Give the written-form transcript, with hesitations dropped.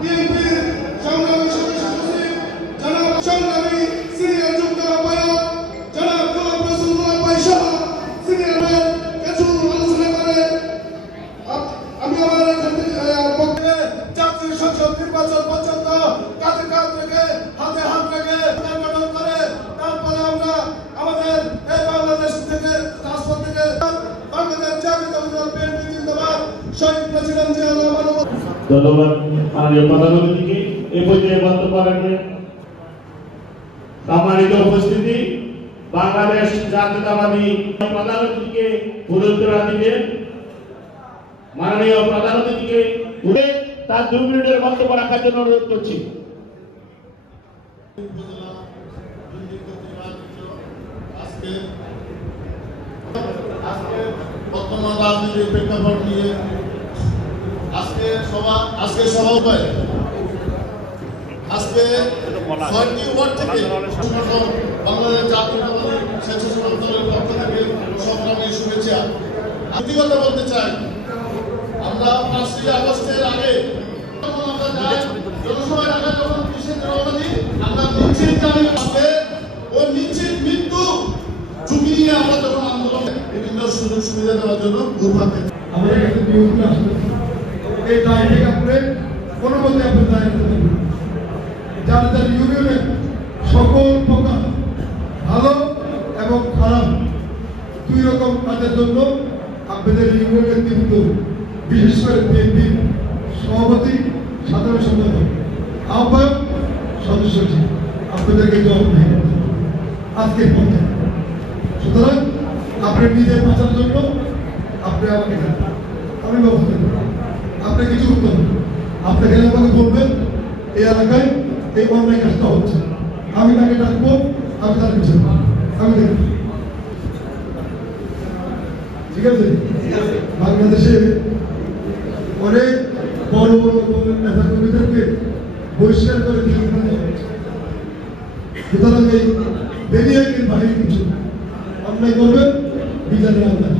বিএনপির সংগ্রামী সদস্য সচিব জনাব সংগ্রামী সিনিয়র যুগ্ম আহ্বায়ক জনাব গোলাম রসুল্লাহ পয়সা সিনিয়র কিছু আলোচনা করে আমি আমার জাতীয় সংসদ নির্বাচন পর্যন্ত কাঁধে কাঁধ রেখে হাতে হাত রেখে গঠন করে তারপরে আমরা আমাদের এই বাংলাদেশ থেকে রাজপথ থেকে বাংলাদেশ জাতীয়তাবাদী দল বিএনপি জিন্দাবাদ শহীদ প্রেসিডেন্ট জিয়াউর রহমান। ধন্যবাদ মাননীয় প্রধানমন্ত্রীকে এই পর্যায়ে বক্তব্য রাখবেন। সম্মানিত উপস্থিতি, বাংলাদেশ জাতীয়তাবাদী প্রধান অতিথিকে পুরস্কার দিবেন। মাননীয় প্রধান অতিথিকে তার 2 মিনিটের বক্তব্য রাখার জন্য অনুরোধ করছি। বর্তমান রাজনীতির প্রেক্ষাপট নিয়ে আজকে সভা আজকে 6টি ওয়ার্ড থেকে বাংলাদেশ জাতীয়তাবাদী স্বেচ্ছাসেবক দলের পক্ষ থেকে সংগ্রামী শুভেচ্ছা। আমি কথা বলতে চাই, আমরা 5ই আগস্টের আগে জনসভায় রাখা যখন কিসের জনগণী আমরা নিশ্চিত জানি আসবে ও নিশ্চিত মৃত্যু ঝুঁকি নিয়ে আমরা যখন আন্দোলন বিভিন্ন সুযোগ সুবিধা দেওয়ার জন্য ঘুরপাতে আমাদের কাছে বিরোধী আসবে এই দায় থেকে আপনি কোনো মতে আপনি দায় যারা যারা ইউনিয়নের সকল প্রকার ভালো এবং খারাপ 2 রকম কাজের জন্য আপনাদের ইউনিয়নের নেতৃত্ব বিশেষ করে বিএনপির সভাপতি সাধারণ সম্পাদক আহ্বায়ক সদস্য আপনাদেরকে জবাব নেই আজকের পথে। সুতরাং আপনি নিজের বাঁচার জন্য আপনি আমাকে আমি ব্যবস্থা করব, আপনি কিছু করতে হবে। আপনি গেলে আমাকে বলবেন এই এলাকায় এই অন্যায় কাজটা হচ্ছে, আমি তাকে ডাকবো, আমি তার পিছনে আমি দেখব। ঠিক আছে? বাংলাদেশে অনেক বড় বড় নেতা কর্মীদেরকে বহিষ্কার করে সুতরাং এই বেরিয়ে বাহিনী কিছু অন্যায় করবেন বিচারের আওতায়